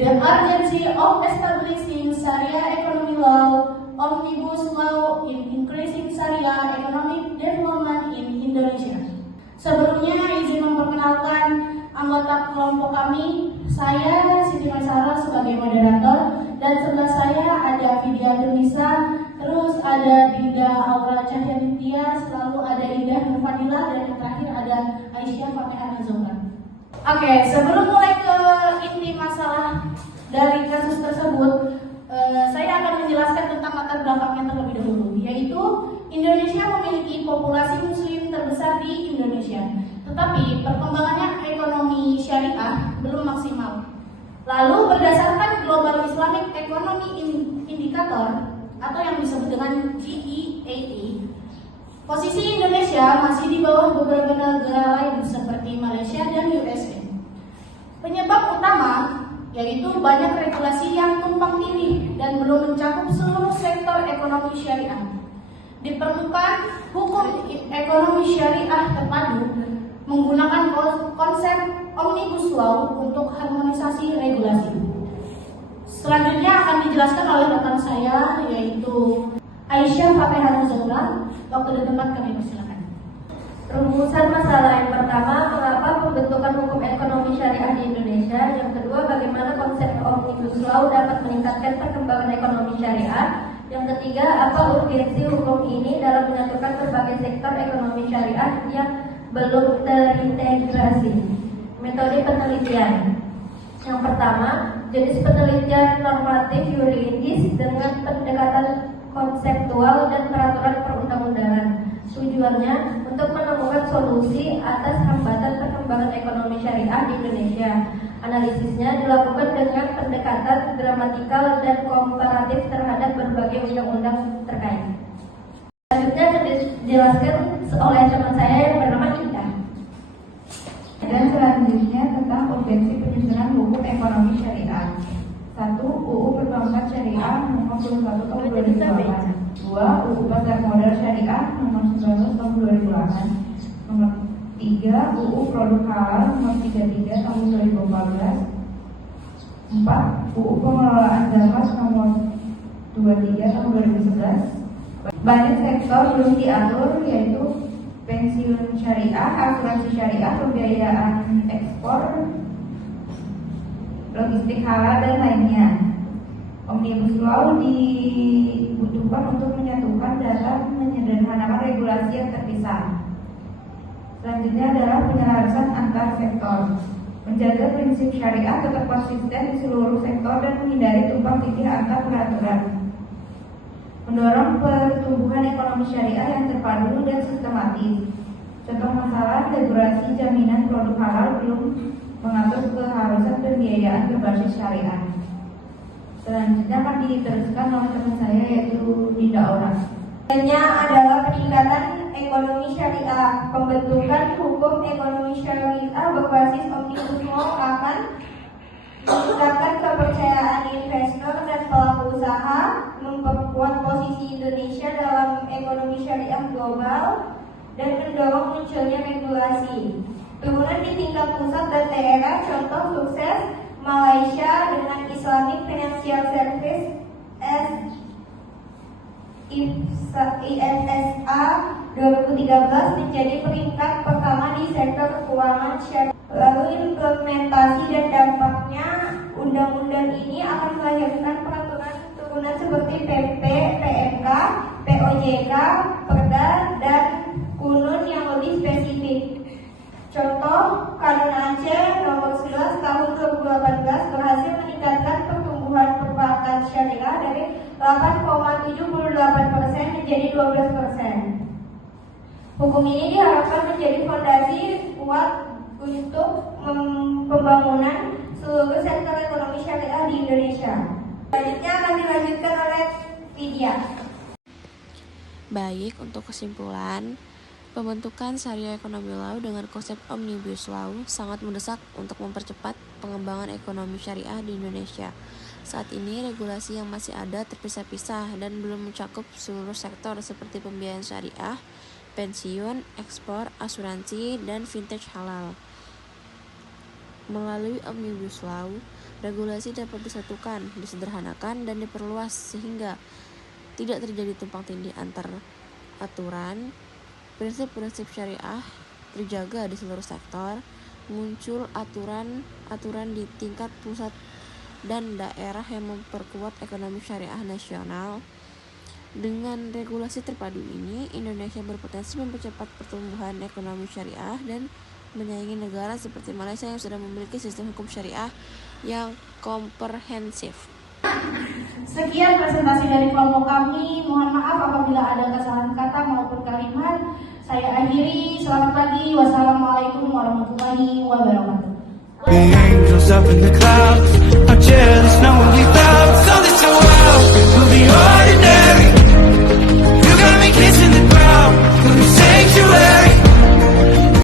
The urgency of establishing Sharia economy law, omnibus law in increasing Sharia economic development in Indonesia. Sebelumnya izin memperkenalkan anggota kelompok kami. Saya Siti Maisarah sebagai moderator, dan sebelah saya ada Vidya Gernisa, terus ada Dinda Aura Cahyanitya, selalu ada Indah Nurfadilah, dan yang terakhir ada Aisyah Fatihah Nazomra. Oke, sebelum mulai ke inti masalah dari kasus tersebut, saya akan menjelaskan tentang latar belakangnya terlebih dahulu, yaitu Indonesia memiliki populasi muslim terbesar di Indonesia, tetapi perkembangannya ekonomi syariah belum maksimal. Lalu berdasarkan Global Islamic Economy Indicator atau yang disebut dengan GEAE, posisi Indonesia masih di bawah beberapa negara lain seperti Malaysia dan USA. Penyebab utama yaitu banyak regulasi yang tumpang tindih dan belum mencakup seluruh sektor ekonomi syariah. Diperlukan hukum ekonomi syariah terpadu menggunakan konsep omnibus law untuk harmonisasi regulasi. Selanjutnya akan dijelaskan oleh rekan saya, yaitu Aisyah Fatihah Nazomra. Waktu dan tempat kami persilakan. Rumusan masalah yang pertama, mengapa pembentukan hukum ekonomi syariah di Indonesia. Yang kedua, bagaimana konsep omnibus law dapat meningkatkan perkembangan ekonomi syariah. Yang ketiga, apa urgensi hukum ini dalam menyatukan berbagai sektor ekonomi syariah yang belum terintegrasi. Metode penelitian. Yang pertama, jenis penelitian normatif yuridis dengan pendekatan konseptual dan peraturan perundang-undangan. Tujuannya untuk menemukan solusi atas hambatan perkembangan ekonomi syariah di Indonesia. Analisisnya dilakukan dengan pendekatan gramatikal dan komparatif terhadap berbagai undang-undang terkait. Selanjutnya akan dijelaskan oleh teman saya yang bernama Indah. Dan selanjutnya tentang urgensi penyusunan hukum ekonomi syariah. 1. UU Perbankan Syariah nomor 21 tahun 2008. 2. UU Pasar Modal Syariah nomor 19 tahun 2008. Nomor 3. UU Produk Halal nomor 33 tahun 2014. 4. UU Pengelolaan Zakat nomor 23 tahun 2011. Banyak sektor belum diatur, yaitu pensiun syariah, asuransi syariah, pembiayaan ekspor, logistik halal, dan lainnya. Omnibus Law dibutuhkan untuk menyatukan dalam menyederhanakan regulasi yang terpisah. Selanjutnya adalah penyelarasan antar sektor. Menjaga prinsip syariah tetap konsisten di seluruh sektor dan menghindari tumpang tindih antar peraturan. Mendorong pertumbuhan ekonomi syariah yang terpadu dan sistematis. Contoh masalah regulasi jaminan produk halal belum mengatur keharusan pembiayaan berbasis syariah. Selanjutnya akan diteruskan oleh teman saya, yaitu Dinda Aura. Selanjutnya adalah peningkatan ekonomi syariah. Pembentukan hukum ekonomi syariah berbasis omnibus law akan meningkatkan kepercayaan investor dan pelaku usaha, memperkuat posisi Indonesia dalam ekonomi syariah global, dan mendorong munculnya regulasi. Turunan di tingkat pusat dan daerah, contoh sukses Malaysia dengan Islamic Financial Service IFSA 2013 menjadi peringkat pertama di sektor keuangan syariah. Lalu implementasi dan dampaknya undang-undang ini akan melahirkan peraturan turunan seperti PP, PMK, POJK, Perda, dan Kunun yang lebih spesifik. Contoh, Kanun Aceh nomor 11 tahun 2018 berhasil meningkatkan pertumbuhan perbankan syariah dari 8,78% menjadi 12%. Hukum ini diharapkan menjadi fondasi kuat untuk pembangunan seluruh sektor ekonomi syariah di Indonesia. Selanjutnya akan dilanjutkan oleh Vidya. Baik, untuk kesimpulan, pembentukan Sharia Economy Law dengan konsep Omnibus Law sangat mendesak untuk mempercepat pengembangan ekonomi syariah di Indonesia. Saat ini regulasi yang masih ada terpisah-pisah dan belum mencakup seluruh sektor seperti pembiayaan syariah, pensiun, ekspor, asuransi, dan vintage halal. Melalui Omnibus Law, Regulasi dapat disatukan, disederhanakan, dan diperluas sehingga tidak terjadi tumpang tindih antar aturan. Prinsip-prinsip syariah terjaga di seluruh sektor. Muncul aturan di tingkat pusat dan daerah yang memperkuat ekonomi syariah nasional. Dengan regulasi terpadu ini, Indonesia berpotensi mempercepat pertumbuhan ekonomi syariah dan menyaingi negara seperti Malaysia yang sudah memiliki sistem hukum syariah yang komprehensif. Sekian presentasi dari kelompok kami. Mohon maaf apabila ada kesalahan kata maupun kalimat. Saya akhiri. Selamat pagi. Wassalamualaikum warahmatullahi wabarakatuh. The angels up in the clouds are jealous.